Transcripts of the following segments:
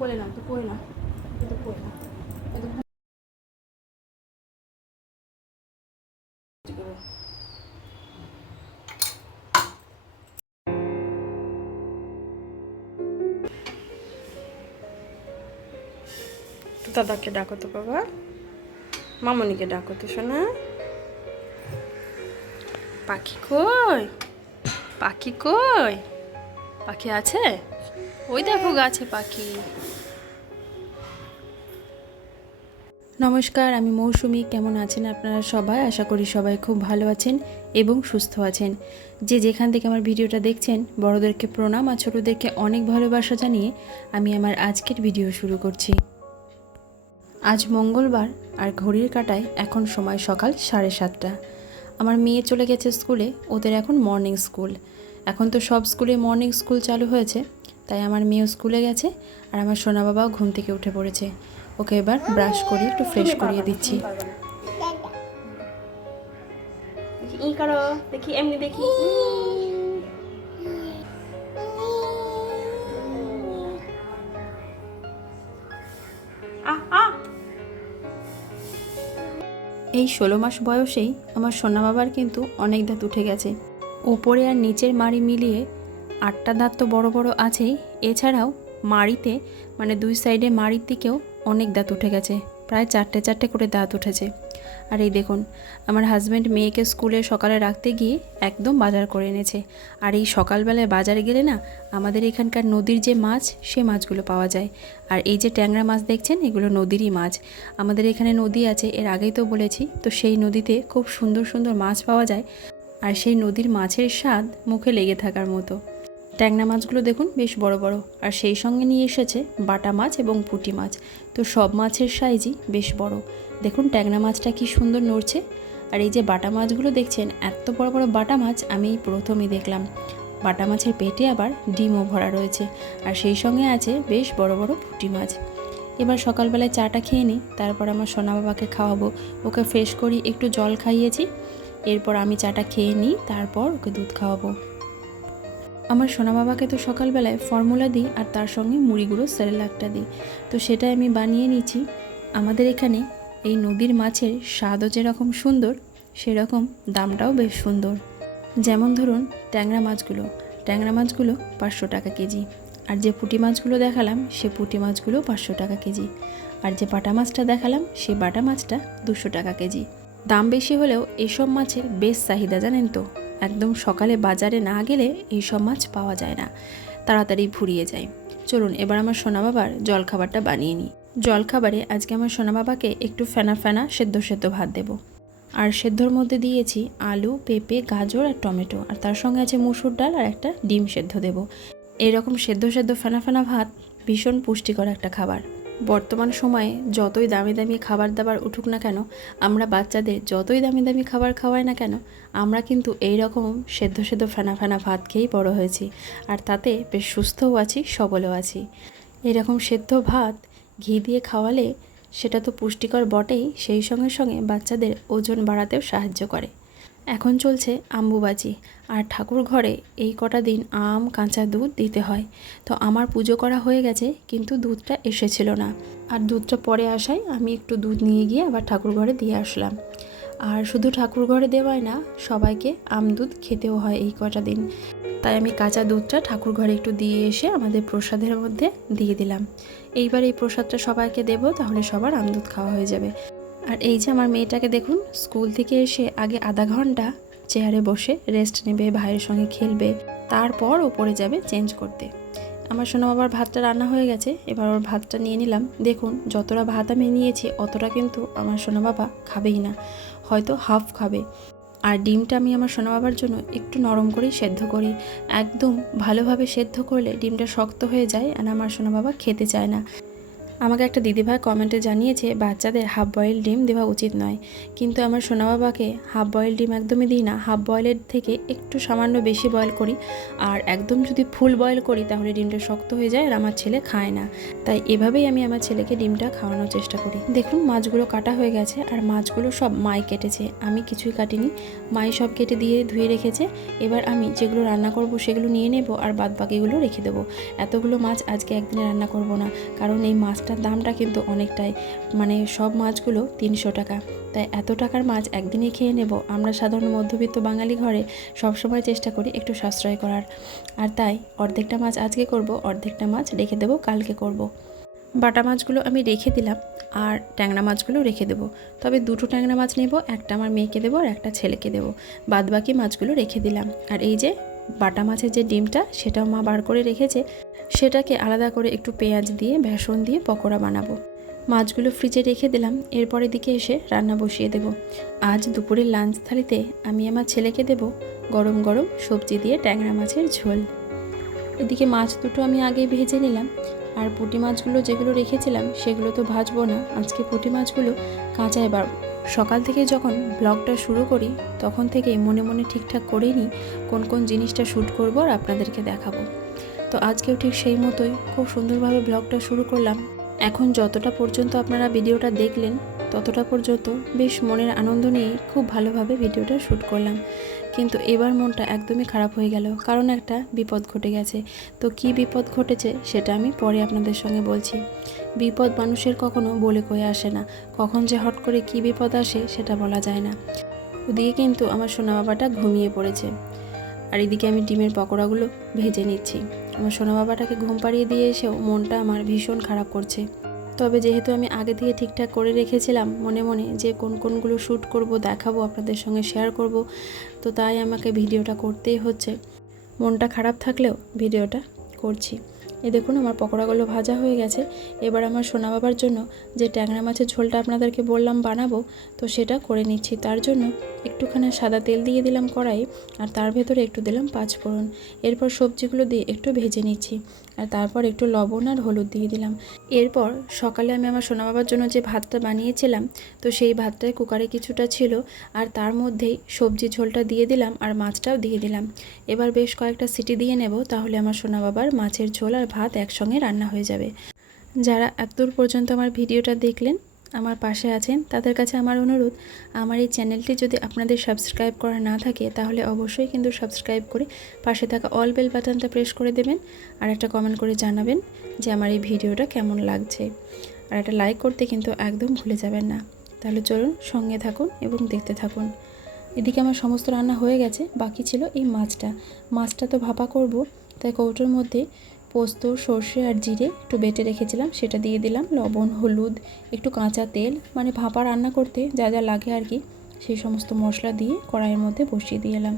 কোলে না, তো কোলে না, তো কোলে না, তো দাদাকে ডাকো তো বাবা, মামনিকে ডাকো তো শোনা। পাখি কই? পাখি কই? পাখি আছে? ওই দেখো গাছে পাখি। নমস্কার, আমি মৌসুমি। কেমন আছেন আপনারা সবাই? আশা করি সবাই খুব ভালো আছেন এবং সুস্থ আছেন। যে যেখান থেকে আমার ভিডিওটা দেখছেন, বড়োদেরকে প্রণাম আর ছোটোদেরকে অনেক ভালোবাসা জানিয়ে আমি আমার আজকের ভিডিও শুরু করছি। আজ মঙ্গলবার আর ঘড়ির কাঁটায় এখন সময় সকাল 7:30। আমার মেয়ে চলে গেছে স্কুলে, ওদের এখন মর্নিং স্কুল। এখন তো সব স্কুলে মর্নিং স্কুল চালু হয়েছে, তাই আমার মেয়েও স্কুলে গেছে আর আমার সোনা বাবাও ঘুম থেকে উঠে পড়েছে। ওকে এবার ব্রাশ করিয়ে একটু ফ্রেশ করিয়ে দিচ্ছি। ই করো, দেখি এমনি দেখি। এই 16 মাস বয়সেই আমার সোনা বাবার কিন্তু অনেক দাঁত উঠে গেছে। উপরে আর নিচের মাড়ি মিলিয়ে 8টা দাঁত তো বড় বড় আছেই, এছাড়াও মাড়িতে মানে দুই সাইডে মাড়ির দিকেও অনেক দাঁত উঠে গেছে, প্রায় 4টে করে দাঁত উঠেছে। আর এই দেখুন, আমার হাজব্যান্ড মেয়েকে স্কুলে সকালে রাখতে গিয়ে একদম বাজার করে এনেছে। আর এই সকালবেলায় বাজারে গেলে না, আমাদের এখানকার নদীর যে মাছ, সে মাছগুলো পাওয়া যায়। আর এই যে ট্যাংরা মাছ দেখছেন, এগুলো নদীরই মাছ। আমাদের এখানে নদী আছে, এর আগেই তো বলেছি, তো সেই নদীতে খুব সুন্দর সুন্দর মাছ পাওয়া যায়। আর সেই নদীর মাছের স্বাদ মুখে লেগে থাকার মতো। ট্যাংরা মাছগুলো দেখুন বেশ বড় বড়, আর সেই সঙ্গে নিয়ে এসেছে বাটা মাছ এবং পুঁটি মাছ। তো সব মাছের সাইজই বেশ বড়। দেখুন ট্যাংরা মাছটা কি সুন্দর নড়ছে। আর এই যে বাটা মাছগুলো দেখছেন, এত বড় বড় বাটা মাছ আমি প্রথমেই দেখলাম। বাটা মাছের পেটে আবার ডিমও ভরা রয়েছে, আর সেই সঙ্গে আছে বেশ বড় বড় পুঁটি মাছ। এবার সকালবেলায় চাটা খেয়ে নিই, তারপর আমার সোনা বাবাকে খাওয়াবো। ওকে ফ্রেশ করি, একটু জল খাইয়েছি, এরপর আমি চাটা খেয়ে নিই, তারপর ওকে দুধ খাওয়াবো। আমার সোনা বাবাকে তো সকালবেলায় ফর্মুলা দিই আর তার সঙ্গে মুড়ি গুঁড়ো সেরেলাকটা দিই, তো সেটাই আমি বানিয়ে নিচ্ছি। আমাদের এখানে এই নদীর মাছের স্বাদও যেরকম সুন্দর, সেরকম দামটাও বেশ সুন্দর। যেমন ধরুন ট্যাংরা মাছগুলো 500 টাকা কেজি। আর যে পুঁটি মাছগুলো দেখালাম, সে পুঁটি মাছগুলো 500 টাকা কেজি। আর যে বাটা মাছটা দেখালাম, সে বাটা মাছটা 200 টাকা কেজি। দাম বেশি হলেও এইসব মাছের বেশ চাহিদা, জানেন তো। একদম সকালে বাজারে না গেলে এইসব মাছ পাওয়া যায় না, তাড়াতাড়ি ফুরিয়ে যায়। চলুন এবার আমার সোনা বাবার জলখাবারটা বানিয়ে নিই। জলখাবারে আজকে আমার সোনা বাবাকে একটু ফেনা ফেনা সেদ্ধ ভাত দেব। আর সেদ্ধর মধ্যে দিয়েছি আলু, পেঁপে, গাজর আর টমেটো, আর তার সঙ্গে আছে মুসুর ডাল আর একটা ডিম সেদ্ধ দেব। এরকম সেদ্ধ ফেনা ফেনা ভাত ভীষণ পুষ্টিকর একটা খাবার। বর্তমান সময়ে যতই দামি দামি খাবার দাবার উঠুক না কেন, আমরা বাচ্চাদের যতই দামি দামি খাবার খাওয়াই না কেন, আমরা কিন্তু এই রকম সেদ্ধ ফেনা ফেনা ভাত খেয়েই বড় হয়েছি। আর তাতে বেশ সুস্থও আছি, সবলও আছি। এরকম সেদ্ধ ভাত ঘি দিয়ে খাওয়ালে সেটা তো পুষ্টিকর বটেই, সেই সঙ্গে সঙ্গে বাচ্চাদের ওজন বাড়াতেও সাহায্য করে। এখন চলছে আম্বুবাচি, আর ঠাকুর ঘরে এই কটা দিন আম, কাঁচা দুধ দিতে হয়। তো আমার পুজো করা হয়ে গেছে, কিন্তু দুধটা এসেছিল না। আর দুধটা পরে আসায় আমি একটু দুধ নিয়ে গিয়ে আবার ঠাকুর ঘরে দিয়ে আসলাম। আর শুধু ঠাকুর ঘরে দেওয়াই না, সবাইকে আম দুধ খেতেও হয় এই কটা দিন। তাই আমি কাঁচা দুধটা ঠাকুর ঘরে একটু দিয়ে এসে আমাদের প্রসাদের মধ্যে দিয়ে দিলাম। এইবার এই প্রসাদটা সবাইকে দেব, তাহলে সবার আম দুধ খাওয়া হয়ে যাবে। আর এই যে আমার মেয়েটাকে দেখুন, স্কুল থেকে এসে আগে আধা ঘন্টা চেয়ারে বসে রেস্ট নেবে, ভাইয়ের সঙ্গে খেলবে, তারপর ওপরে যাবে চেঞ্জ করতে। আমার সোনা বাবার ভাতটা রান্না হয়ে গেছে, এবার ওর ভাতটা নিয়ে নিলাম। দেখুন যতটা ভাত আমি নিয়েছি, অতটা কিন্তু আমার সোনা বাবা খাবেই না, হয়তো হাফ খাবে। আর ডিমটা আমি আমার সোনা বাবার জন্য একটু নরম করেই সেদ্ধ করি। একদম ভালোভাবে সেদ্ধ করলে ডিমটা শক্ত হয়ে যায়, আর আমার সোনা বাবা খেতে চায় না। আমাকে একটা দিদিভাই কমেন্টে জানিয়েছে বাচ্চাদের হাফ বয়েল ডিম দেওয়া উচিত নয়, কিন্তু আমার সোনা বাবাকে হাফ বয়েল ডিম একদমই দিই না। হাফ বয়েলের থেকে একটু সামান্য বেশি বয়েল করি, আর একদম যদি ফুল বয়েল করি তাহলে ডিমটা শক্ত হয়ে যায় আর আমার ছেলে খায় না। তাই এভাবেই আমি আমার ছেলেকে ডিমটা খাওয়ানোর চেষ্টা করি। দেখুন মাছগুলো কাটা হয়ে গেছে, আর মাছগুলো সব মাই কেটেছে, আমি কিছুই কাটিনি। মাই সব কেটে দিয়ে ধুয়ে রেখেছে। এবার আমি যেগুলো রান্না করব সেগুলো নিয়ে নেব আর বাদ বাকিগুলো রেখে দেবো। এতগুলো মাছ আজকে একদিনে রান্না করব না, কারণ এই মাছটার দামটা কিন্তু অনেকটাই, মানে সব মাছগুলো 300 টাকা। তাই এত টাকার মাছ একদিনেই খেয়ে নেব। আমরা সাধারণ মধ্যবিত্ত বাঙালি ঘরে সবসময় চেষ্টা করি একটু সাশ্রয় করার, আর তাই অর্ধেকটা মাছ আজকে করব, অর্ধেকটা মাছ রেখে দেবো, কালকে করব। বাটা মাছগুলো আমি রেখে দিলাম, আর ট্যাংরা মাছগুলো রেখে দেবো। তবে 2টো ট্যাংরা মাছ নেব, একটা আমার মেয়েকে দেবো আর একটা ছেলেকে দেবো। বাদ বাকি মাছগুলো রেখে দিলাম। আর এই যে বাটা মাছের যে ডিমটা সেটাও মা বার করে রেখেছে, সেটাকে আলাদা করে একটু পেঁয়াজ দিয়ে বেসন দিয়ে পকোড়া বানাবো। মাছগুলো ফ্রিজে রেখে দিলাম, এরপরের দিকে এসে রান্না বসিয়ে দেব। আজ দুপুরের লাঞ্চ থালিতে আমি আমার ছেলেকে দেব গরম গরম সবজি দিয়ে ট্যাংরা মাছের ঝোল। এদিকে মাছ দুটো আমি আগে ভেজে নিলাম, আর পুঁটি মাছগুলো যেগুলো রেখেছিলাম সেগুলো তো ভাজবো না, আজকে পুঁটি মাছগুলো কাঁচায় বাড়ব। সকাল থেকে যখন ব্লগটা শুরু করি তখন থেকেই মনে মনে ঠিকঠাক করেই নিই কোন কোন জিনিসটা শ্যুট করবো আর আপনাদেরকে দেখাবো। তো আজকেও ঠিক সেই মতোই খুব সুন্দরভাবে ব্লগটা শুরু করলাম। এখন যতটা পর্যন্ত আপনারা ভিডিওটা দেখলেন ততটা পর্যন্ত বেশ মনের আনন্দ নিয়ে খুব ভালোভাবে ভিডিওটা শ্যুট করলাম, কিন্তু এবার মনটা একদমই খারাপ হয়ে গেল, কারণ একটা বিপদ ঘটে গেছে। তো কি বিপদ ঘটেছে সেটা আমি পরে আপনাদের সঙ্গে বলছি। বিপদ মানুষের কখনো বলে কয়ে আসে না, কখন যে হট করে কি বিপদ আসে সেটা বলা যায় না। ওদিকে কিন্তু আমার সোনা বাবাটা ঘুমিয়ে পড়েছে, আর এদিকে আমি ডিমের পকোড়াগুলো ভেজে নিচ্ছি। আমার সোনা বাবাটাকে ঘুম পাড়িয়ে দিয়ে এসেও মনটা আমার ভীষণ খারাপ করছে। তবে যেহেতু আমি আগে থেকে ঠিকঠাক করে রেখেছিলাম মনে মনে যে কোন কোনগুলো শ্যুট করব, দেখাবো, আপনাদের সঙ্গে শেয়ার করব, তো তাই আমাকে ভিডিওটা করতেই হচ্ছে। মনটা খারাপ থাকলেও ভিডিওটা করছি। এই দেখুন আমার পকোড়াগুলো ভাজা হয়ে গেছে। এবার আমার সোনা বাবার জন্য যে ট্যাংরা মাছের ঝোলটা আপনাদেরকে বললাম বানাবো, তো সেটা করে নিচ্ছি। তার জন্য একটুখানি সাদা তেল দিয়ে দিলাম কড়াই, আর তার ভেতরে একটু দিলাম পাঁচফোড়ন। এরপর সবজিগুলো দিয়ে একটু ভেজে নিচ্ছি, আর তারপর একটু লবণ আর হলুদ দিয়ে দিলাম। এরপর সকালে আমি আমার সোনা বাবার জন্য যে ভাতটা বানিয়েছিলাম, তো সেই ভাতটায় কুকারে কিছুটা ছিল, আর তার মধ্যেই সবজি ঝোলটা দিয়ে দিলাম আর মাছটাও দিয়ে দিলাম। এবার বেশ কয়েকটা সিটি দিয়ে নেব, তাহলে আমার সোনা বাবার মাছের ঝোল আর ভাত একসঙ্গে রান্না হয়ে যাবে। যারা এতদূর পর্যন্ত আমার ভিডিওটা দেখলেন, আমার পাশে আছেন, তাদের কাছে আমার অনুরোধ, আমার এই চ্যানেলটি যদি আপনাদের সাবস্ক্রাইব করা না থাকে তাহলে অবশ্যই কিন্তু সাবস্ক্রাইব করে পাশে থাকা অল বেল বাটনটা প্রেস করে দেবেন, আর একটা কমেন্ট করে জানাবেন যে আমার এই ভিডিওটা কেমন লাগছে, আর একটা লাইক করতে কিন্তু একদম ভুলে যাবেন না। তাহলে চলুন সঙ্গে থাকুন এবং দেখতে থাকুন। এদিকে আমার সমস্ত রান্না হয়ে গেছে, বাকি ছিল এই মাছটা তো ভাপা করব, তাই কৌটোর মধ্যে পোস্ত, সর্ষে আর জিরে একটু বেটে রেখেছিলাম সেটা দিয়ে দিলাম, লবণ, হলুদ, একটু কাঁচা তেল, মানে ভাপা রান্না করতে যা যা লাগে আর কি, সেই সমস্ত মশলা দিয়ে কড়াইয়ের মধ্যে বসিয়ে দিয়ে এলাম।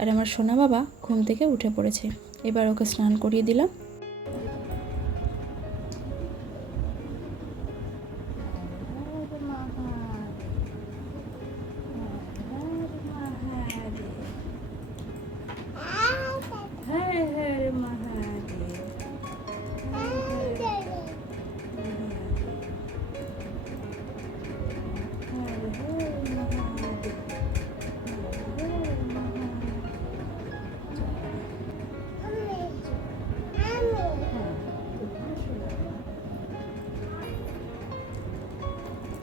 আর আমার সোনা বাবা ঘুম থেকে উঠে পড়েছে, এবার ওকে স্নান করিয়ে দিলাম।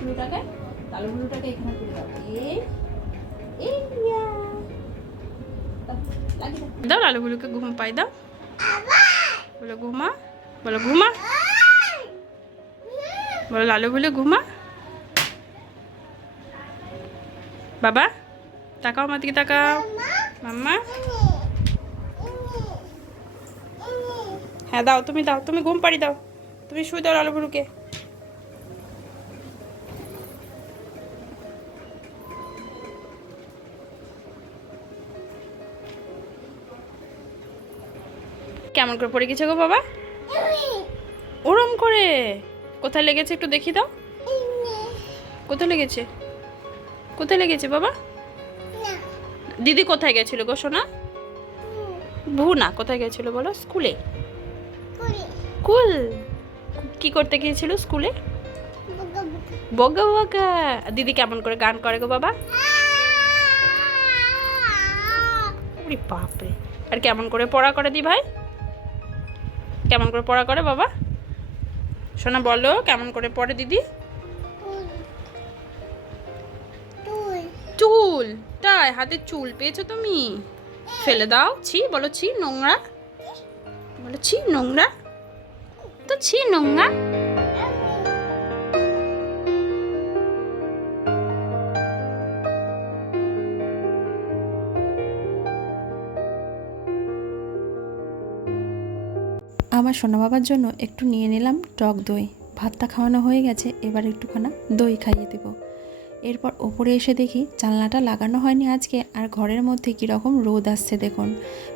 ব্লুটাকে কালো ব্লুটাকে এখানে তুলে দাও, দাও লালুগুলোকে ঘুম পাই দাও, বলো ঘুমা, বলো ঘুমা, বলো লালু বলে ঘুমা। বাবা তাকাও, আমার দিকে তাকাও, মাম্মা। হ্যাঁ দাও, তুমি ঘুম পাড়ি দাও, তুমি শুয়ে দাও লালুগুলোকে। কেমন করে পড়ে গেছে গো বাবা? ওরম করে কোথায় লেগেছে একটু দেখি দাও, কোথায় লেগেছে, কোথায় লেগেছে বাবা? দিদি কোথায় গেছিল গো সোনা? ভু না, কোথায় গেছিল বলো? স্কুলে। স্কুল কি করতে গিয়েছিল স্কুলে? বগা বগা। দিদি কেমন করে গান করে গো বাবা? ওরে বাপরে। আর কেমন করে পড়া করে দি ভাই? কেমন করে পড়া করে বাবা? শোনা বলো কেমন করে পড়ে দিদি? চুল। তাই হাতে চুল পেয়েছো তুমি? ফেলে দাও। ছি বলো, ছি নোংরা। বলো ছি নোংরা। তো ছি নোংরা। আমার সোনা বাবার জন্য একটু নিয়ে নিলাম টক দই। ভাতটা খাওয়ানো হয়ে গেছে, এবার একটুখানা দই খাইয়ে দেব। এরপর ওপরে এসে দেখি জানলাটা লাগানো হয়নি আজকে, আর ঘরের মধ্যে কীরকম রোদ আসছে দেখুন।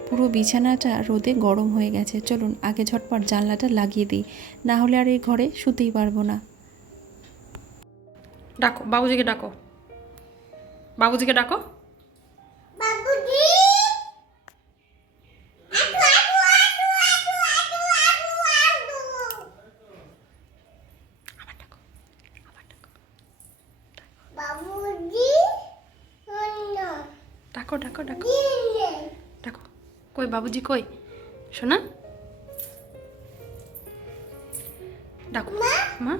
পুরো বিছানাটা রোদে গরম হয়ে গেছে। চলুন আগে ঝটপট জানলাটা লাগিয়ে দিই, না হলে আর এই ঘরে শুতেই পারবো না। ডাকো বাবুজিকে, ডাকো বাবুজিকে, ডাকো বাবুজি। ডাকো ডাকো ডাকো ডাকো। কই বাবুজি কই? শোনা ডাকো মা।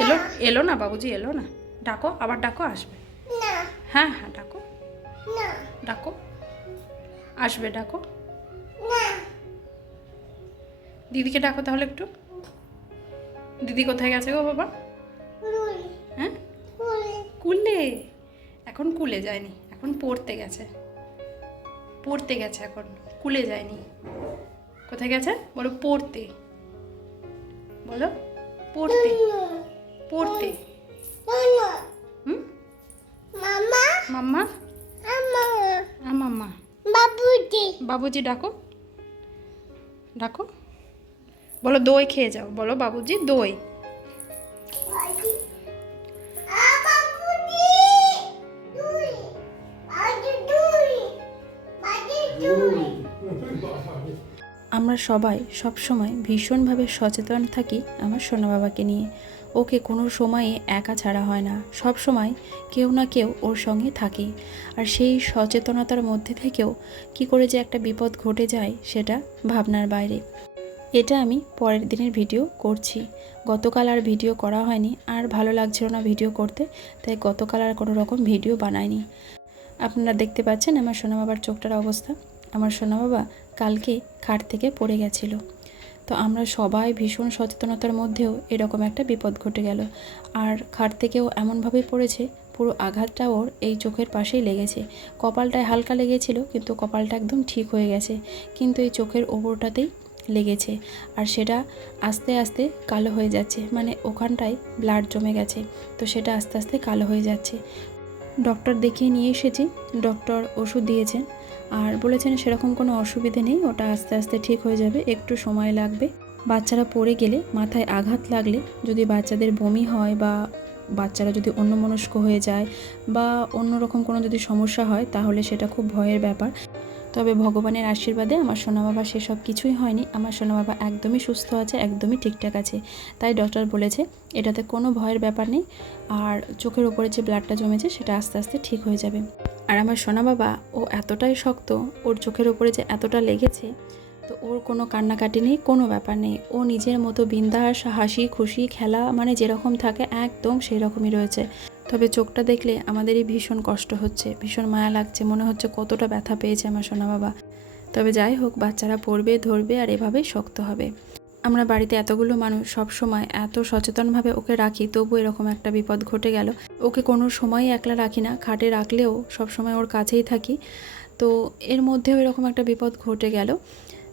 এলো এলো না বাবুজি, এলো না। ডাকো আবার, ডাকো আসবে। হ্যাঁ হ্যাঁ ডাকো, ডাকো আসবে, ডাকো। দিদিকে ডাকো তাহলে একটু। দিদি কোথায় গেছে গো বাবা? হ্যাঁ কুলে। এখন কুলে যায়নি, এখন পড়তে গেছে। পড়তে গেছে এখন, কুলে যায়নি। কোথায় গেছে বলো? পড়তে। বলো পড়তে। পড়তে। হুম মাম্মা মাম্মা মাম্মা। বাবুজি বাবুজি ডাকো, ডাকো। বলো দই খেয়ে যাও। বলো বাবুজি দই। আমরা সবাই সব সময় ভীষণভাবে সচেতন থাকি আমার সোনা বাবাকে নিয়ে। ওকে কোনো সময়ে একা ছাড়া হয় না, সব সময় কেউ না কেউ ওর সঙ্গে থাকে। আর সেই সচেতনতার মধ্যে থেকেও কি করে যে একটা বিপদ ঘটে যায় সেটা ভাবনার বাইরে। এটা আমি পরের দিনের ভিডিও করছি। গতকাল আর ভিডিও করা হয়নি, আর ভালো লাগছিল না ভিডিও করতে, তাই গতকাল আর কোনো রকম ভিডিও বানাইনি। আপনারা দেখতে পাচ্ছেন আমার সোনা বাবার চোখটার অবস্থা। আমার সোনা বাবা কালকে খাট থেকে পড়ে গেছিলো। তো আমরা সবাই ভীষণ সচেতনতার মধ্যেও এরকম একটা বিপদ ঘটে গেল। আর খাট থেকেও এমনভাবেই পড়েছে, পুরো আঘাতটা ওর এই চোখের পাশেই লেগেছে। কপালটায় হালকা লেগেছিল, কিন্তু কপালটা একদম ঠিক হয়ে গেছে, কিন্তু এই চোখের ওপরটাতেই লেগেছে। আর সেটা আস্তে আস্তে কালো হয়ে যাচ্ছে, মানে ওখানটায় ব্লাড জমে গেছে, তো সেটা আস্তে আস্তে কালো হয়ে যাচ্ছে। ডক্টর দেখিয়ে নিয়ে এসেছি, ডক্টর ওষুধ দিয়েছেন আর বলেছেন সেরকম কোনো অসুবিধে নেই, ওটা আস্তে আস্তে ঠিক হয়ে যাবে, একটু সময় লাগবে। বাচ্চারা পড়ে গেলে, মাথায় আঘাত লাগলে, যদি বাচ্চাদের বমি হয় বা বাচ্চারা যদি অন্যমনস্ক হয়ে যায় বা অন্যরকম কোনো যদি সমস্যা হয়, তাহলে সেটা খুব ভয়ের ব্যাপার। তবে ভগবানের আশীর্বাদে আমার সোনা বাবা সেসব কিছুই হয়নি। আমার সোনা বাবা একদমই সুস্থ আছে, একদমই ঠিকঠাক আছে। তাই ডক্টর বলেছে এটাতে কোনো ভয়ের ব্যাপার নেই, আর চোখের ওপরে যে ব্লাডটা জমেছে সেটা আস্তে আস্তে ঠিক হয়ে যাবে। আর আমার সোনা বাবা ও এতটাই শক্ত, ওর চোখের ওপরে যে এতটা লেগেছে, তো ওর কোনো কান্নাকাটি নেই, কোনো ব্যাপার নেই। ও নিজের মতো বিন্দাস হাসি খুশি খেলা, মানে যেরকম থাকে একদম সেই রকমই রয়েছে। তবে চোখটা দেখলে আমাদেরই ভীষণ কষ্ট হচ্ছে, ভীষণ মায়া লাগছে, মনে হচ্ছে কতটা ব্যথা পেয়েছে আমার সোনা বাবা। তবে যাই হোক, বাচ্চারা পড়বে, ধরবে, আর এভাবেই শক্ত হবে। আমরা বাড়িতে এতগুলো মানুষ সব সময় এত সচেতনভাবে ওকে রাখি, তবু এরকম একটা বিপদ ঘটে গেল। ওকে কোনো সময়ই একলা রাখি না, খাটে রাখলেও সব সময় ওর কাছেই থাকি। তো এর মধ্যেও এরকম একটা বিপদ ঘটে গেল।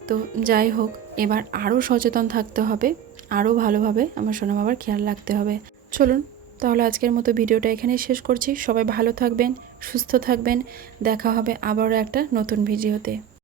তো যাই হোক, এবার আরও সচেতন থাকতে হবে, আরও ভালোভাবে আমার সোনা বাবার খেয়াল রাখতে হবে। চলুন তাহলে আজকের মতো ভিডিওটা এখানেই শেষ করছি। সবাই ভালো থাকবেন, সুস্থ থাকবেন, দেখা হবে আবারও একটা নতুন ভিডিওতে।